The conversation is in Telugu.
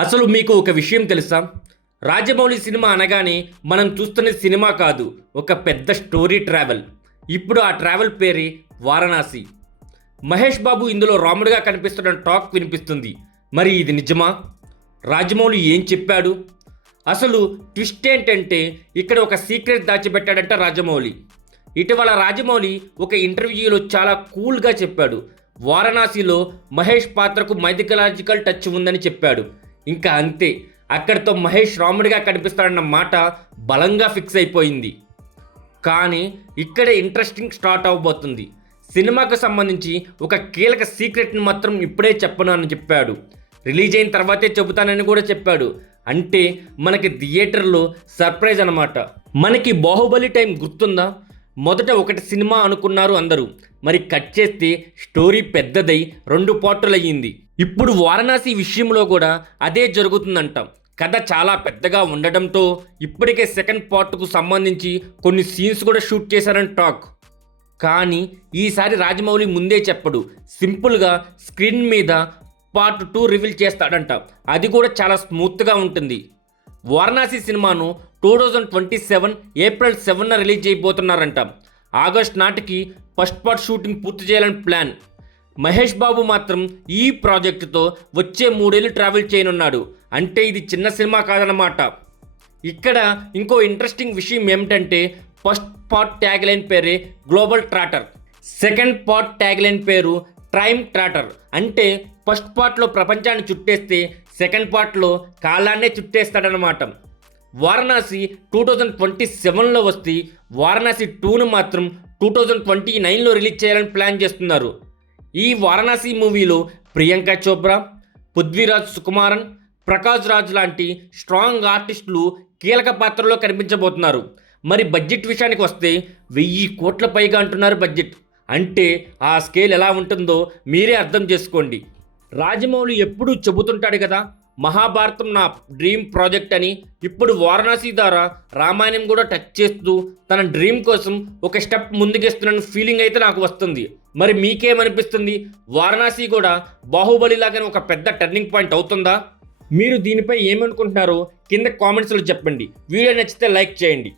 అసలు మీకు ఒక విషయం తెలుసా? రాజమౌళి సినిమా అనగానే మనం చూస్తున్న సినిమా కాదు, ఒక పెద్ద స్టోరీ ట్రావెల్. ఇప్పుడు ఆ ట్రావెల్ పేరే వారణాసి. మహేష్ బాబు ఇందులో రాముడిగా కనిపిస్తున్న టాక్ వినిపిస్తుంది. మరి ఇది నిజమా? రాజమౌళి ఏం చెప్పాడు? అసలు ట్విస్ట్ ఏంటంటే ఇక్కడ ఒక సీక్రెట్ దాచిపెట్టాడంట రాజమౌళి. ఇటీవల రాజమౌళి ఒక ఇంటర్వ్యూలో చాలా కూల్గా చెప్పాడు. వారణాసిలో మహేష్ పాత్రకు మైథలాజికల్ టచ్ ఉందని చెప్పాడు. ఇంకా అంతే, అక్కడితో మహేష్ రాముడిగా కనిపిస్తాడన్న మాట బలంగా ఫిక్స్ అయిపోయింది. కానీ ఇక్కడే ఇంట్రెస్టింగ్ స్టార్ట్ అవబోతుంది. సినిమాకు సంబంధించి ఒక కీలక సీక్రెట్ని మాత్రం ఇప్పుడే చెప్పను అని చెప్పాడు. రిలీజ్ అయిన తర్వాతే చెబుతానని కూడా చెప్పాడు. అంటే మనకి థియేటర్లో సర్ప్రైజ్ అనమాట. మనకి బాహుబలి టైం గుర్తుందా? మొదట ఒకటి సినిమా అనుకున్నారు అందరూ. మరి కట్ చేస్తే స్టోరీ పెద్దదై 2 పార్టులయ్యింది. ఇప్పుడు వారణాసి విషయంలో కూడా అదే జరుగుతుందంటాం. కథ చాలా పెద్దగా ఉండడంతో ఇప్పటికే సెకండ్ పార్ట్కు సంబంధించి కొన్ని సీన్స్ కూడా షూట్ చేశారని టాక్. కానీ ఈసారి రాజమౌళి ముందే చెప్పడు, సింపుల్గా స్క్రీన్ మీద పార్ట్ 2 రివీల్ చేస్తాడంట. అది కూడా చాలా స్మూత్గా ఉంటుంది. వారణాసి సినిమాను 2027 ఏప్రిల్ 7న రిలీజ్ చేయబోతున్నారంట. ఆగస్ట్ నాటికి ఫస్ట్ పార్ట్ షూటింగ్ పూర్తి చేయాలని ప్లాన్. మహేష్ బాబు మాత్రం ఈ ప్రాజెక్టుతో వచ్చే 3 ఏళ్ళు ట్రావెల్ చేయనున్నాడు. అంటే ఇది చిన్న సినిమా కాదన్నమాట. ఇక్కడ ఇంకో ఇంట్రెస్టింగ్ విషయం ఏమిటంటే ఫస్ట్ పార్ట్ ట్యాగ్ లైన్ పేరే global trotter, second part tag line పేరు టైమ్ ట్రాటర్. అంటే ఫస్ట్ పార్ట్లో ప్రపంచాన్ని చుట్టేస్తే సెకండ్ పార్ట్లో కాలాన్నే చుట్టేస్తాడనమాట. వారణాసి 2027లో వస్తే వారణాసి 2ను మాత్రం 2029లో రిలీజ్ చేయాలని ప్లాన్ చేస్తున్నారు. ఈ వారణాసి మూవీలో ప్రియాంక చోప్రా, పృథ్వీరాజ్ సుకుమారన్, ప్రకాష్ రాజ్ లాంటి స్ట్రాంగ్ ఆర్టిస్టులు కీలక పాత్రలో కనిపించబోతున్నారు. మరి బడ్జెట్ విషయానికి వస్తే 1000 కోట్ల పైగా అంటున్నారు బడ్జెట్. అంటే ఆ స్కేల్ ఎలా ఉంటుందో మీరే అర్థం చేసుకోండి. రాజమౌళి ఎప్పుడూ చెబుతుంటాడు కదా, మహాభారతం నా డ్రీమ్ ప్రాజెక్ట్ అని. ఇప్పుడు వారణాసి ద్వారా రామాయణం కూడా టచ్ చేస్తూ తన డ్రీమ్ కోసం ఒక స్టెప్ ముందుకేస్తున్న ఫీలింగ్ అయితే నాకు వస్తుంది. మరి మీకేమనిపిస్తుంది? వారణాసి కూడా బాహుబలి లాగానే ఒక పెద్ద టర్నింగ్ పాయింట్ అవుతుందా? మీరు దీనిపై ఏమనుకుంటున్నారో కింద కామెంట్స్లో చెప్పండి. వీడియో నచ్చితే లైక్ చేయండి.